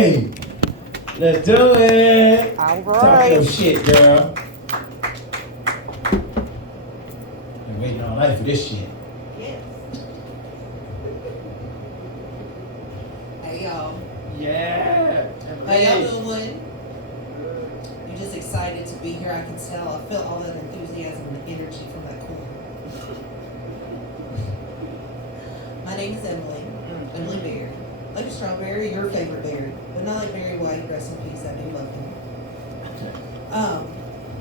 Hey, let's do it. All Talk right. your shit, girl. Been waiting all night for this shit. Yes. Hey y'all. Yeah. How y'all doing? You're just excited to be here. I can tell. I feel all that enthusiasm and energy from that corner. My name is Emily. Emily Berry. Like a strawberry, your favorite berry, but not like Barry White. Rest in peace. I do love him.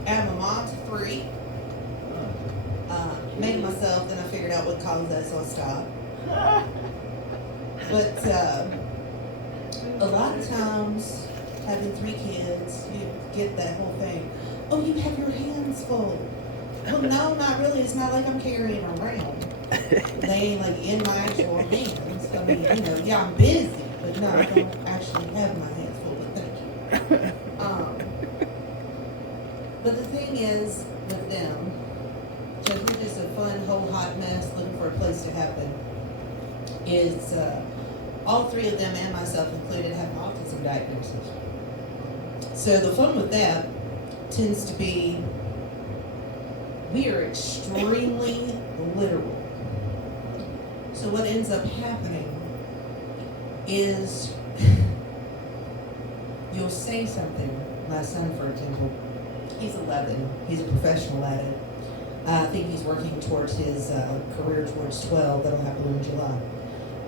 I'm a mom to 3. Made myself, then I figured out what caused that, so I stopped. But a lot of times, having 3 kids, you get that whole thing. Oh, you have your hands full. Well, no, not really. It's not like I'm carrying them around. They ain't like in my actual hands. I mean, yeah, I'm busy, but no, I don't actually have my hands full. But thank you. But the thing is, with them, because we're just a fun, whole hot mess looking for a place to happen, is all 3 of them and myself included have autism diagnosis. So the fun with that tends to be we are extremely literal. So what ends up happening is you'll say something. My son, for example, he's 11. He's a professional at it. I think he's working towards his career towards 12. That'll happen in July.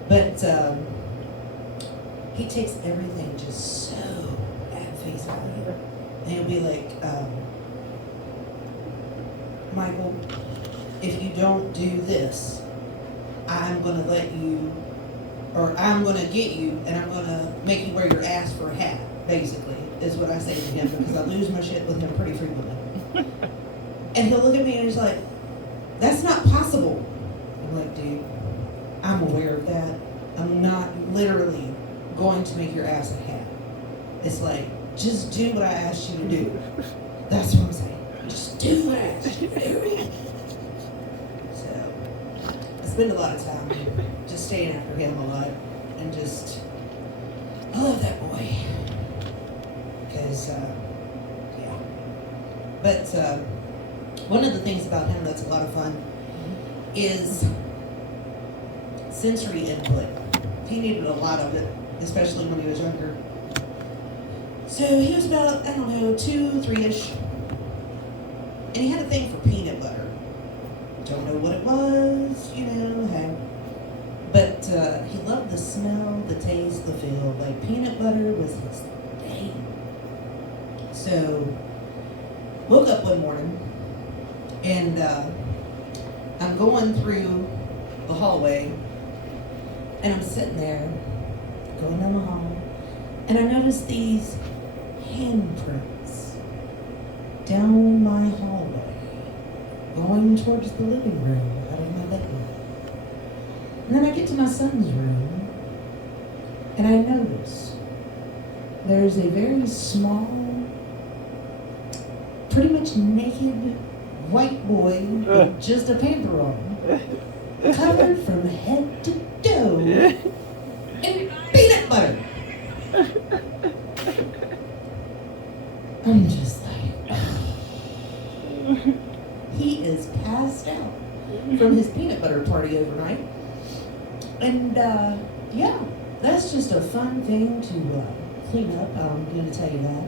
But he takes everything just so at face value. And he'll be like, Michael, if you don't do this, I'm going to let you, or I'm going to get you, and I'm going to make you wear your ass for a hat, basically, is what I say to him, because I lose my shit with him pretty frequently. And he'll look at me and he's like, that's not possible. I'm like, dude, I'm aware of that. I'm not literally going to make your ass a hat. It's like, just do what I asked you to do. That's what I'm saying. Just do what I asked you to do. So, I spend a lot of time just staying after him a lot. And just, I love that boy. Because, yeah. But, one of the things about him that's a lot of fun is sensory input. He needed a lot of it, especially when he was younger. So he was about, 2, 3-ish. And he had a thing for peanut butter. Don't know what it was, hey. But he loved the smell, the taste, the feel. Like peanut butter was his thing. So, woke up one morning and I'm going through the hallway and I'm sitting there going down the hall and I noticed these handprints down my hallway going towards the living room out of my bedroom. And then I get to my son's room and I notice there's a very small, pretty much naked white boy with just a pamper on, covered from head to toe in peanut butter. I'm just like, he is passed out from his peanut butter party overnight. And yeah, that's just a fun thing to clean up. I'm going to tell you that.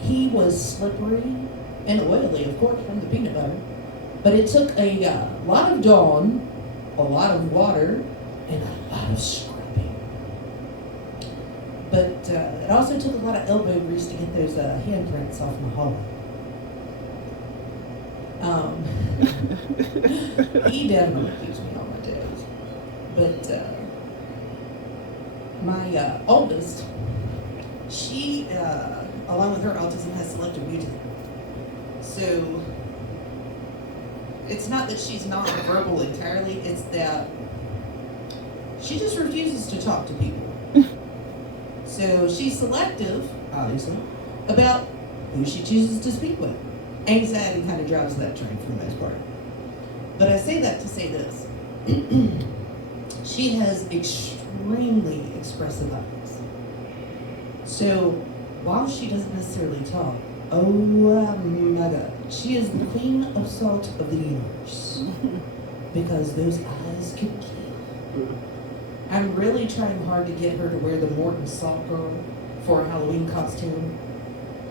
He was slippery and oily, of course, from the peanut butter. But it took a lot of Dawn, a lot of water, and a lot of scrubbing. But it also took a lot of elbow grease to get those handprints off my hallway. He definitely keeps me on my toes. But my oldest, she, along with her autism, has selective mutism. So it's not that she's not verbal entirely, it's that she just refuses to talk to people. So she's selective, obviously, about who she chooses to speak with. Anxiety kind of drives that train for the most part. But I say that to say this. She has extremely expressive eyes. So while she doesn't necessarily talk, oh my God, she is the queen of salt of the universe. Because those eyes can kill. I'm really trying hard to get her to wear the Morton Salt Girl for a Halloween costume,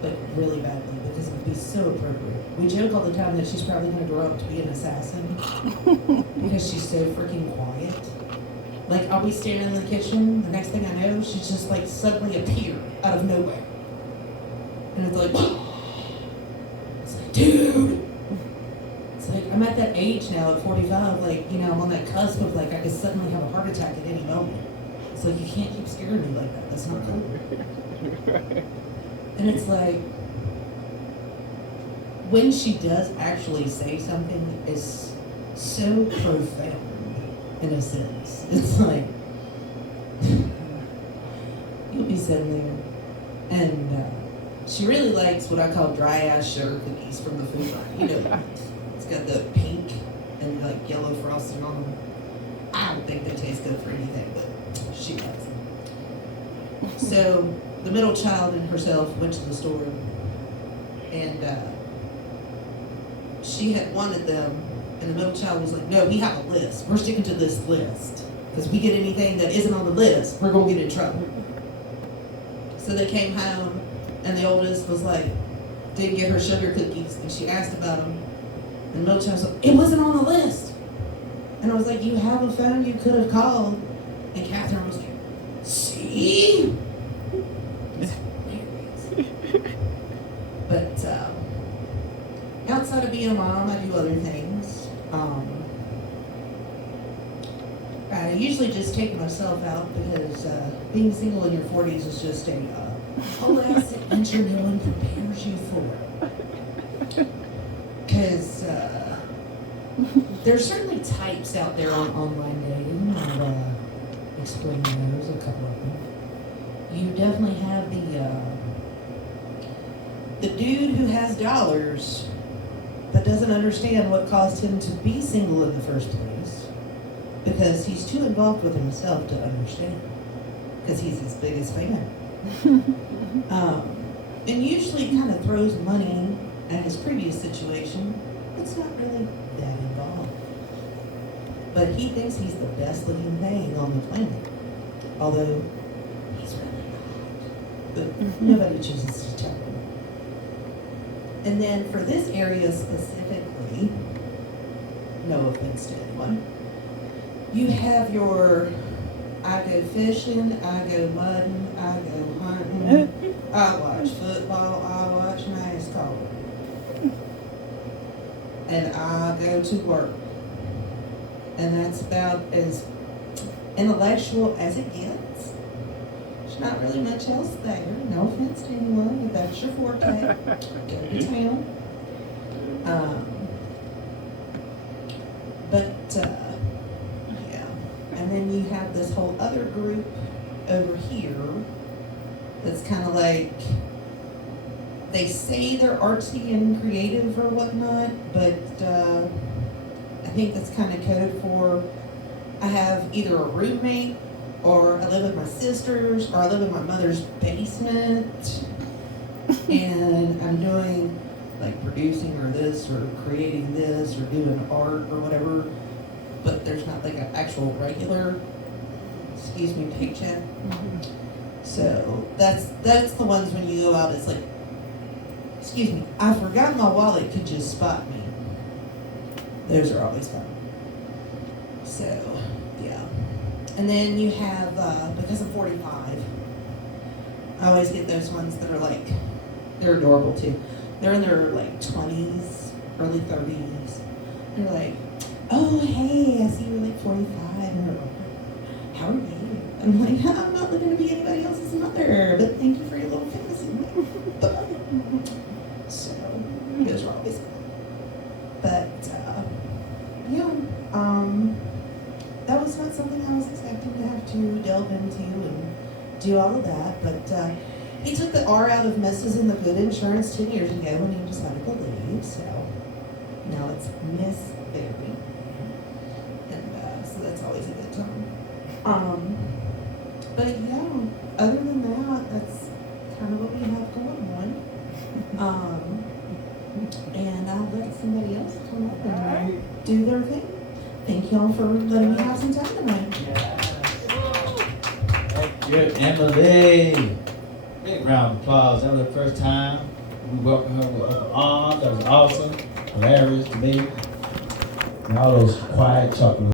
but really badly because it would be so appropriate. We joke all the time that she's probably going to grow up to be an assassin because she's so freaking quiet. Like, I'll be standing in the kitchen, the next thing I know, she's just like suddenly appear out of nowhere. And it's like, it's like, dude! It's like, I'm at that age now at 45, like, you know, I'm on that cusp of like, I could suddenly have a heart attack at any moment. It's like, you can't keep scaring me like that. That's not cool. And it's like, when she does actually say something, it's so profound in a sense. It's like, you'll be sitting there, and she really likes what I call dry ass sugar cookies from the food line. You know, it's got the pink and like yellow frosting on them. I don't think they taste good for anything, but she likes them. So the middle child and herself went to the store, and she had wanted them, and the middle child was like, no, we have a list. We're sticking to this list. Because if we get anything that isn't on the list, we're going to get in trouble. So they came home, and the oldest was like, didn't get her sugar cookies, and she asked about them. And the middle child was like, it wasn't on the list. And I was like, you have a phone, you could have called. And Catherine was like, see? It's hilarious. But outside of being a mom, I do other things. I usually just take myself out because being single in your 40s is just a whole ass adventure no one prepares you for. Because there's certainly types out there on online dating. I'll explain those, a couple of them. You definitely have the dude who has dollars but doesn't understand what caused him to be single in the first place because he's too involved with himself to understand because he's his biggest fan. And usually kind of throws money at his previous situation. It's not really that involved. But he thinks he's the best looking thing on the planet. Although he's really not. But nobody chooses to tell him. And then for this area specifically, no offense to anyone, you have your I go fishing, I go mudding, I go hunting, I watch football, I watch NASCAR, and I go to work. And that's about as intellectual as it gets. There's not really much else there. No offense to anyone, if that's your forte, go to town. Yeah. And then you have this whole other group over here that's kind of like, they say they're artsy and creative or whatnot, but I think that's kind of code for, I have either a roommate, or I live with my sisters, or I live in my mother's basement, and I'm doing like producing or this, or creating this, or doing art or whatever, but there's not like an actual regular, excuse me, paycheck. So that's the ones when you go out, it's like, excuse me, I forgot my wallet, could you spot me? Those are always fun. So, yeah. And then you have, because I'm 45, I always get those ones that are like, they're adorable too. They're in their like 20s, early 30s. They're like, oh, hey, I see you're like 45. And they're like, how are you? I'm like, I'm not looking to be anybody else's mother, but thank you for your little fantasy. So, those are always fun. But, yeah, that was not something I was expecting to have to delve into and do all of that, but he took the R out of Mrs. and the Good Insurance 10 years ago when he decided to leave, so now it's Miss Berry, and so that's always a good time. But yeah, other than that, kind of what we have going on. And I'll let somebody else come up and do their thing. Thank y'all for letting me have some time tonight. Thank you, Emily. Big round of applause. That was the first time we welcomed her with open arms. That was awesome, hilarious to me. And all those quiet chuckles.